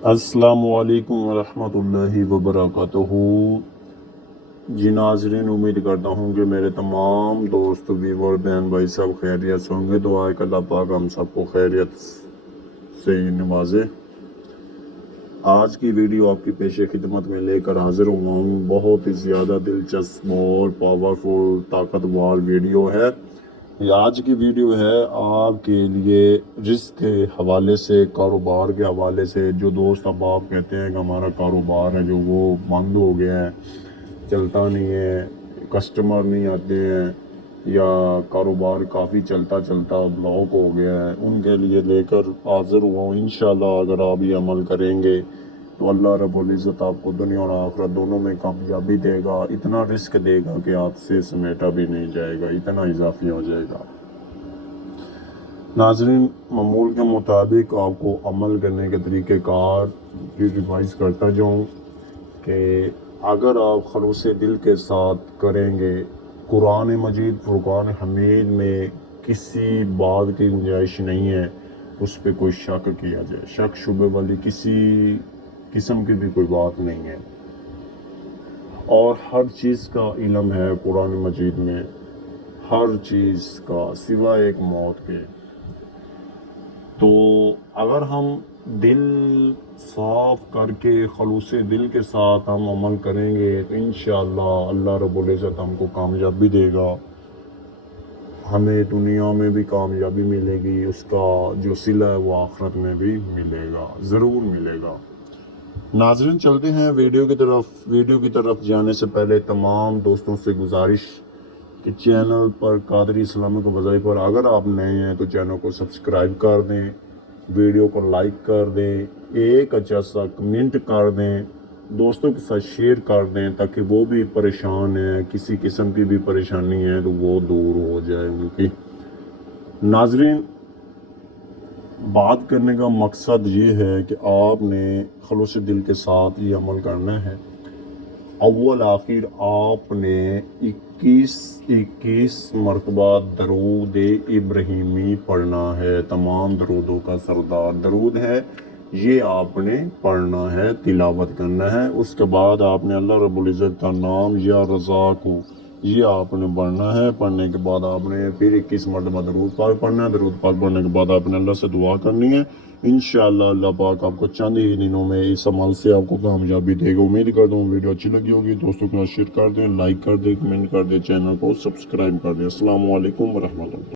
السلام علیکم ورحمۃ اللہ وبرکاتہ۔ جی ناظرین، امید کرتا ہوں کہ میرے تمام دوست ویور بہن بھائی سب خیریت سے ہوں گے۔ دعا ہے کہ اللہ پاک ہم سب کو خیریت سے نوازے۔ آج کی ویڈیو آپ کی پیش خدمت میں لے کر حاضر ہوا ہوں۔ بہت ہی زیادہ دلچسپ اور پاورفل طاقتور ویڈیو ہے۔ یہ آج کی ویڈیو ہے آپ کے لیے رزق کے حوالے سے، کاروبار کے حوالے سے۔ جو دوست اب آپ کہتے ہیں کہ ہمارا کاروبار ہے جو وہ بند ہو گیا ہے، چلتا نہیں ہے، کسٹمر نہیں آتے ہیں، یا کاروبار کافی چلتا بلاک ہو گیا ہے، ان کے لیے لے کر حاضر ہوا ہوں۔ انشاءاللہ اگر آپ یہ عمل کریں گے تو اللہ رب العزت آپ کو دنیا اور آخرت دونوں میں کامیابی دے گا۔ اتنا رزق دے گا کہ آپ سے سمیٹا بھی نہیں جائے گا، اتنا اضافی ہو جائے گا۔ ناظرین، معمول کے مطابق آپ کو عمل کرنے کے طریقہ کار کی ریوائز کرتا جاؤں کہ اگر آپ خلوص دل کے ساتھ کریں گے، قرآن مجید فرقان حمید میں کسی بات کی گنجائش نہیں ہے اس پہ کوئی شک کیا جائے، شک شبہ والی کسی قسم کی بھی کوئی بات نہیں ہے، اور ہر چیز کا علم ہے قرآن مجید میں، ہر چیز کا سوائے ایک موت کے۔ تو اگر ہم دل صاف کر کے خلوص دل کے ساتھ ہم عمل کریں گے تو انشاءاللہ اللہ رب العزت ہم کو کامیابی دے گا، ہمیں دنیا میں بھی کامیابی ملے گی، اس کا جو صلہ ہے وہ آخرت میں بھی ملے گا، ضرور ملے گا۔ ناظرین، چلتے ہیں ویڈیو کی طرف جانے سے پہلے تمام دوستوں سے گزارش کہ چینل پر قادری اسلامک وظائف پر اگر آپ نئے ہیں تو چینل کو سبسکرائب کر دیں، ویڈیو کو لائک کر دیں، ایک اچھا سا کمنٹ کر دیں، دوستوں کے ساتھ شیئر کر دیں تاکہ وہ بھی پریشان ہیں، کسی قسم کی بھی پریشانی ہے تو وہ دور ہو جائے ان کی۔ ناظرین، بات کرنے کا مقصد یہ ہے کہ آپ نے خلوص دل کے ساتھ یہ عمل کرنا ہے۔ اول آخر آپ نے 21 مرتبہ درود ابراہیمی پڑھنا ہے۔ تمام درودوں کا سردار درود ہے، یہ آپ نے پڑھنا ہے، تلاوت کرنا ہے۔ اس کے بعد آپ نے اللہ رب العزت کا نام یا رزاق یہ آپ نے پڑھنا ہے۔ پڑھنے کے بعد آپ نے پھر 21 مرتبہ درود پاک پڑھنا ہے۔ درود پاک پڑھنے کے بعد آپ نے اللہ سے دعا کرنی ہے۔ انشاءاللہ اللہ پاک آپ کو چند ہی دنوں میں اس عمل سے آپ کو کامیابی دے گا۔ امید کرتا ہوں ویڈیو اچھی لگی ہوگی، دوستوں کے ساتھ شیئر کر دیں، لائک کر دیں، کمنٹ کر دیں، چینل کو سبسکرائب کر دیں۔ السلام علیکم ورحمۃ اللہ۔